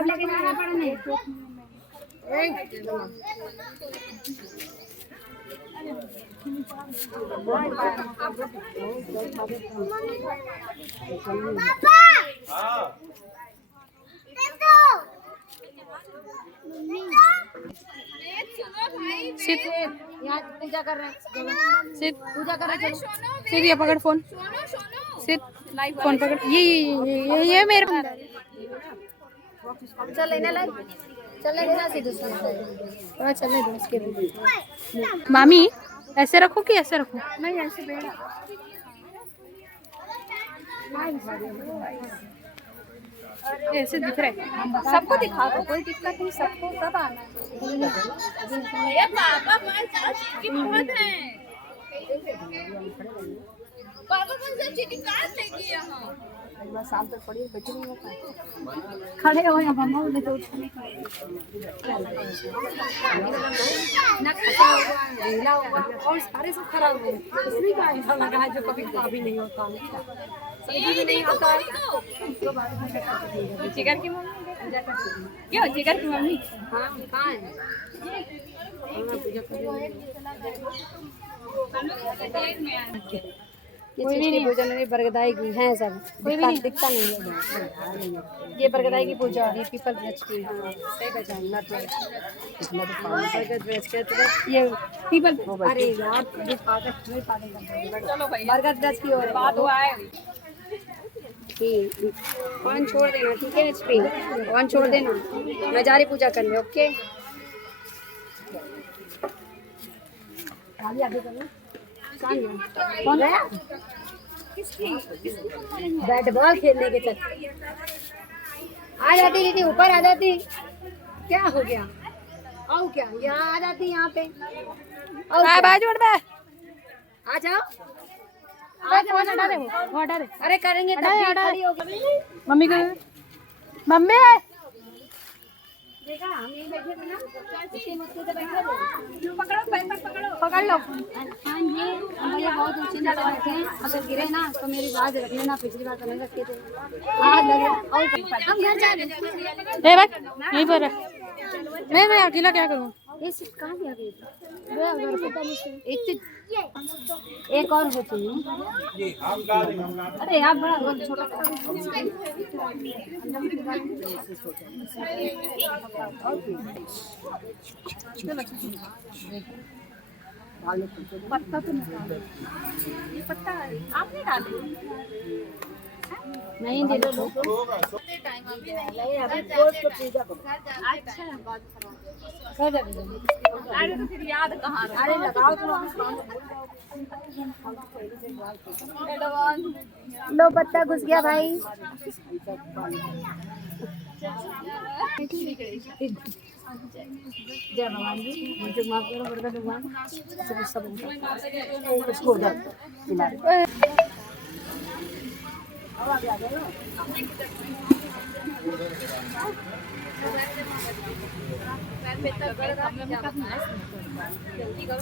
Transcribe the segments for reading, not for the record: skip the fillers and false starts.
किताब लेके जाना पड़ने। सिद्ध यहाँ पूजा कर रहे हैं, सिद्ध पूजा कर रहे हैं। सिद्ध ये पकड़ फोन, सिद्ध फोन पकड़। ये मेरे चल लेने लग, चल लेने ना सीधे थोड़ा चलने दो उसके लिए। मामी ऐसे रखो कि ऐसे रखो? नहीं ऐसे बेड़ा ऐसे दिख रहा है सबको दिखा दो, कोई दिक्कत नहीं, सबको सब आना। ये पापा की बहुत है। पापा कौन सा चिट्ठी काट लेगी यहाँ? साल तक पड़ी बच्चे नहीं होता खड़े हो या मम्मा उन्हें तो उठने का ना खसा होगा, ढीला होगा और सारे सब खराब हो गए। इसलिए का ऐसा लगा है जो कभी भी नहीं होता, ये नहीं होता। जिगर की मम्मी क्यों? जिगर की मम्मी हाँ कहाँ है? पूजा कर कोई भी नहीं पूजा नहीं, बरगदाई की है सब, कोई भी नहीं दिखता नहीं है। ये बरगदाई की पूजा हो रही है, पीपल वृक्ष की। सही पहचान ना तो बरगद वृक्ष के तो ये पीपल। अरे यार ये पागल नहीं पागल। चलो भाई बरगद वृक्ष की हो रही बात हुआ है। ठीक, फोन छोड़ देना ठीक है। एचपी फोन छोड़ देना, मैं जा रही पूजा करने। ओके आगे आगे करना। कौन गया? बैट बॉल खेलने के चक्कर आ जाती दीदी, ऊपर आ जाती। क्या हो गया? आओ क्या यहाँ आ जाती यहाँ पे? बाजू में आ जाओ आ जाओ। हटा दे, वो हटा दे। अरे करेंगे तब भी खड़ी होगी। मम्मी को मम्मी देखा हम यहीं बैठे थे ना, इसी मुश्किल से बैठे थे। पकड़ो पेपर पकड़ो। पकड़ लो। हाँ जी भैया बहुत ऊंची जगह बैठे हैं, अगर गिरे ना तो मेरी बात रख लेना, पिछली बार तो नहीं रखे थे। हाँ लगे हम घर जा रहे हैं। ए भाई यहीं पर है। मैं अकेला क्या करूँ? ये सीट कहाँ गया? एक और होती है। अरे आप बड़ा छोटा पत्ता तो निकालो। ये पत्ता आपने डाले? नहीं दे दो। अच्छा अरे तो फिर याद कहाँ रहा? अरे लगाओ तो लो, पत्ता घुस गया भाई। जय भगवान जी, मुझे माफ करो बरका भगवान। सब इसको उधर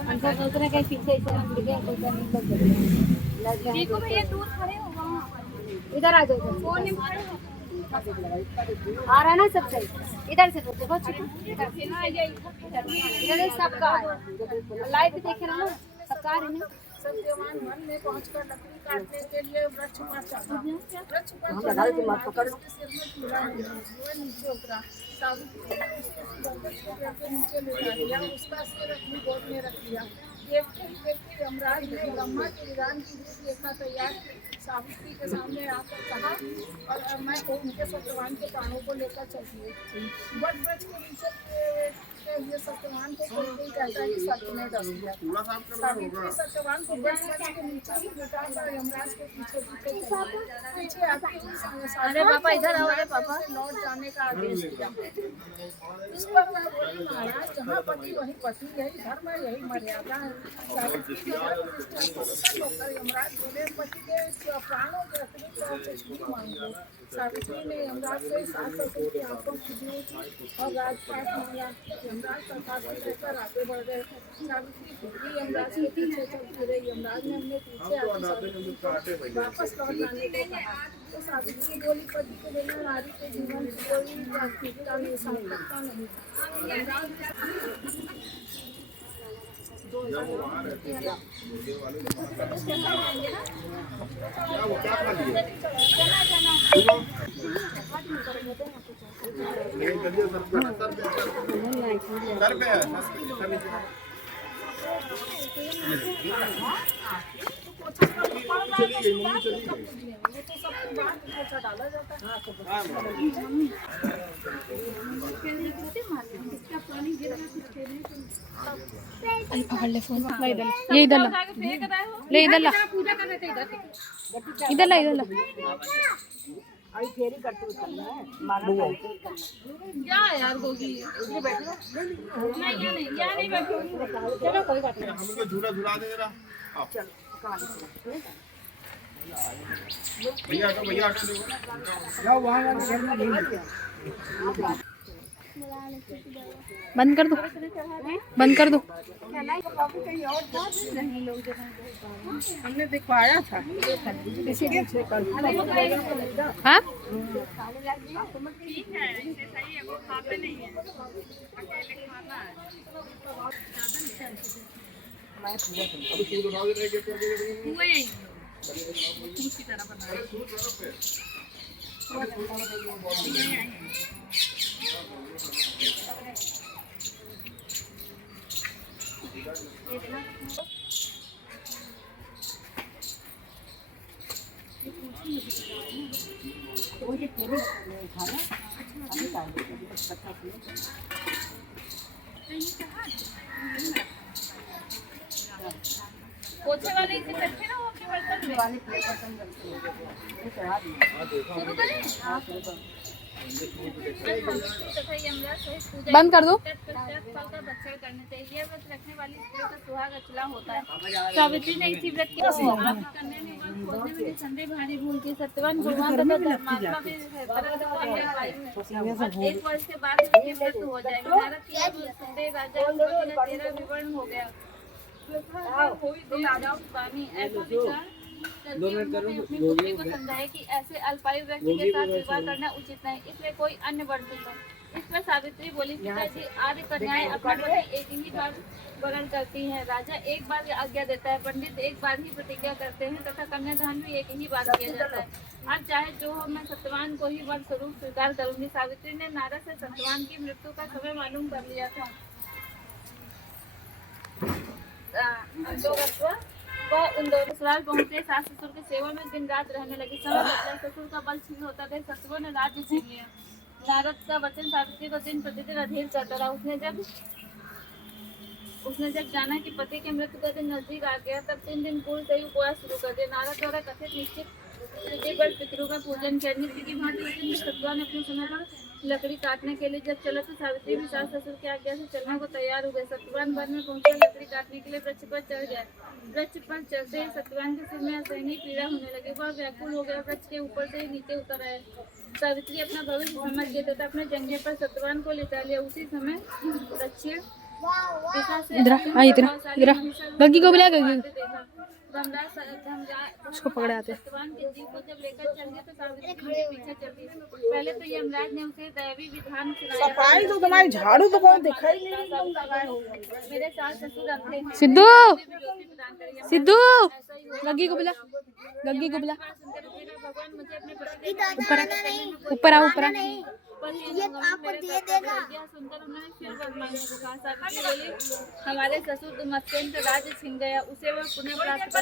हमको सोच रहे कहीं पीछे देखो भैया दूर खड़े हो वहाँ। इधर आ जाओ। आ रहा है ना सब सही? इधर से देखो, इधर सबका लाइव देखे ना, सबका है ना। सत्यवान वन में पहुंचकर लकड़ी काटने के लिए वृक्ष पर चढ़ा। वृक्ष पर नीचे उतरा। नीचे ले लिया, उसका सिर अपनी गोद में रख लिया। देखते ही देखते यमराज ने ब्रह्मा के विधान की रेखा तैयार की। सावित्री के सामने आकर कहा और मैं उनके सत्यवान के प्राणों को लेकर चलती हूँ। वट वृक्ष के नीचे ये सत्यवान को कोई नहीं कहता है कि सत्य ने डस दिया। सावित्री सत्यवान को वट वृक्ष के नीचे ही बिठाकर यमराज के पीछे पीछे आती हुई अरे पापा इधर आओ, अरे पापा लौट जाने का आदेश दिया। इस पर वह बोली महाराज जहाँ पति वही पति, यही धर्म है, यही मर्यादा है। होकर यमराज बोले पति के प्राणों के अतिरिक्त और कुछ भी मांगो। सावित्री ने यमराज से सास ससुर की आंखों खुदियों की और राजपाट मांगा। यमराज प्रसाद लेकर आगे बढ़ गए। सावित्री भी यमराज के पीछे चलती रही। यमराज ने अपने पीछे आकर सावित्री को वापस लौट जाने को कहा। तो सावित्री बोली पति के बिना नारी के जीवन की कोई प्राथमिकता नहीं, सार्थकता नहीं। यमराज डाला जाता है। पकड़ ले फोन, ये इधर ला, ले इधर ला, इधर ला, इधर ला। क्या यार गोगी नहीं बैठो। चलो कोई बात नहीं। हमको झूला झूला दे जरा। भैया तो भैया बंद कर दो, बंद कर दो। हमने दिखवाया था इसीलिए हाँ पोछे वाले से रखे ना वो अपने बर्तन में वाले बर्तन बंद कर दो। बच्चा करने चाहिए। व्रत रखने वाली स्त्री का सुहाग अचला होता है। सावित्री ने इसी व्रत की करने में खोजने में संदेह भारी भूल की। सत्यवान गुणवान तथा धर्मात्मा भी है, परंतु अन्य वायु में 1 वर्ष के बाद ये व्रत हो जाएगा। नारद की संदेह राजा ने 13 विवरण हो गया। कोई दो राजाओं की वाणी ऐसा विचार अपनी पुत्री को समझाए कि ऐसे अल्पायु व्यक्ति के साथ विवाह करना उचित नहीं, इसलिए कोई अन्य वर दूंगा। इसमें सावित्री बोली पिताजी आदि कन्याएं अपना पति एक ही बार वरण करती हैं। राजा एक बार आज्ञा देता है, पंडित एक बार ही प्रतिज्ञा करते हैं तथा कन्यादान भी एक ही बार किया जाता है। अब चाहे जो हो मैं सत्यवान को ही वर स्वरूप स्वीकार करूंगी। सावित्री ने नारद से सत्यवान की मृत्यु का समय मालूम कर लिया था। वह उन दोनों ससुराल पहुंचे। सास ससुर की सेवा में दिन रात रहने लगी। समय बदला, ससुर का बल क्षीण होता था, ससुरों ने राज्य छीन लिया। नारद का वचन सावित्री को दिन प्रतिदिन अधीर करता रहा। उसने जब जाना कि पति के मृत्यु का दिन नजदीक आ गया, तब 3 दिन पूर्व से ही उपवास शुरू कर दिया। नारद द्वारा कथित निश्चित तिथि पर पितरों का पूजन किया। नित्य की भांति उस दिन सत्यवान अपने समय पर लकड़ी काटने के लिए जब चला तो सावित्री भी सास ससुर की आज्ञा से चलने को तैयार हो गए। सत्यवान वन में पहुंचा, लकड़ी काटने के लिए वृक्ष पर चढ़ गया। वृक्ष पर चढ़ते ही सत्यवान के सिर में असहनीय पीड़ा होने लगी। वह व्याकुल हो गया, वृक्ष के ऊपर से ही नीचे उतर आया। सावित्री अपना भविष्य समझ गई तथा अपने जंघे पर सत्यवान को लिटा लिया। उसी समय दक्षिण दिशा से गग्गी को बुला, गग्गी उसको पकड़े आते। सत्यवान के जीव को जब लेकर चल गए तो सावित्री उनके पीछे चल दी। पहले तो यमराज ने उसे दैवी विधान सफाई तो तुम्हारी झाड़ू तो कौन दिखाई नहीं। मेरे सास ससुर थे। सिद्धू, सिद्धू गग्गी को बुला, गग्गी को बुला। भगवान मुझे अपने ऊपर आओ, ऊपर आओ। ये आपको दे देगा। सुनकर उन्होंने फिर वरमाने को कहा। सावित्री बोली हमारे ससुर दुमत्सेन का राज्य छिन गया, उसे वह पुनः प्राप्त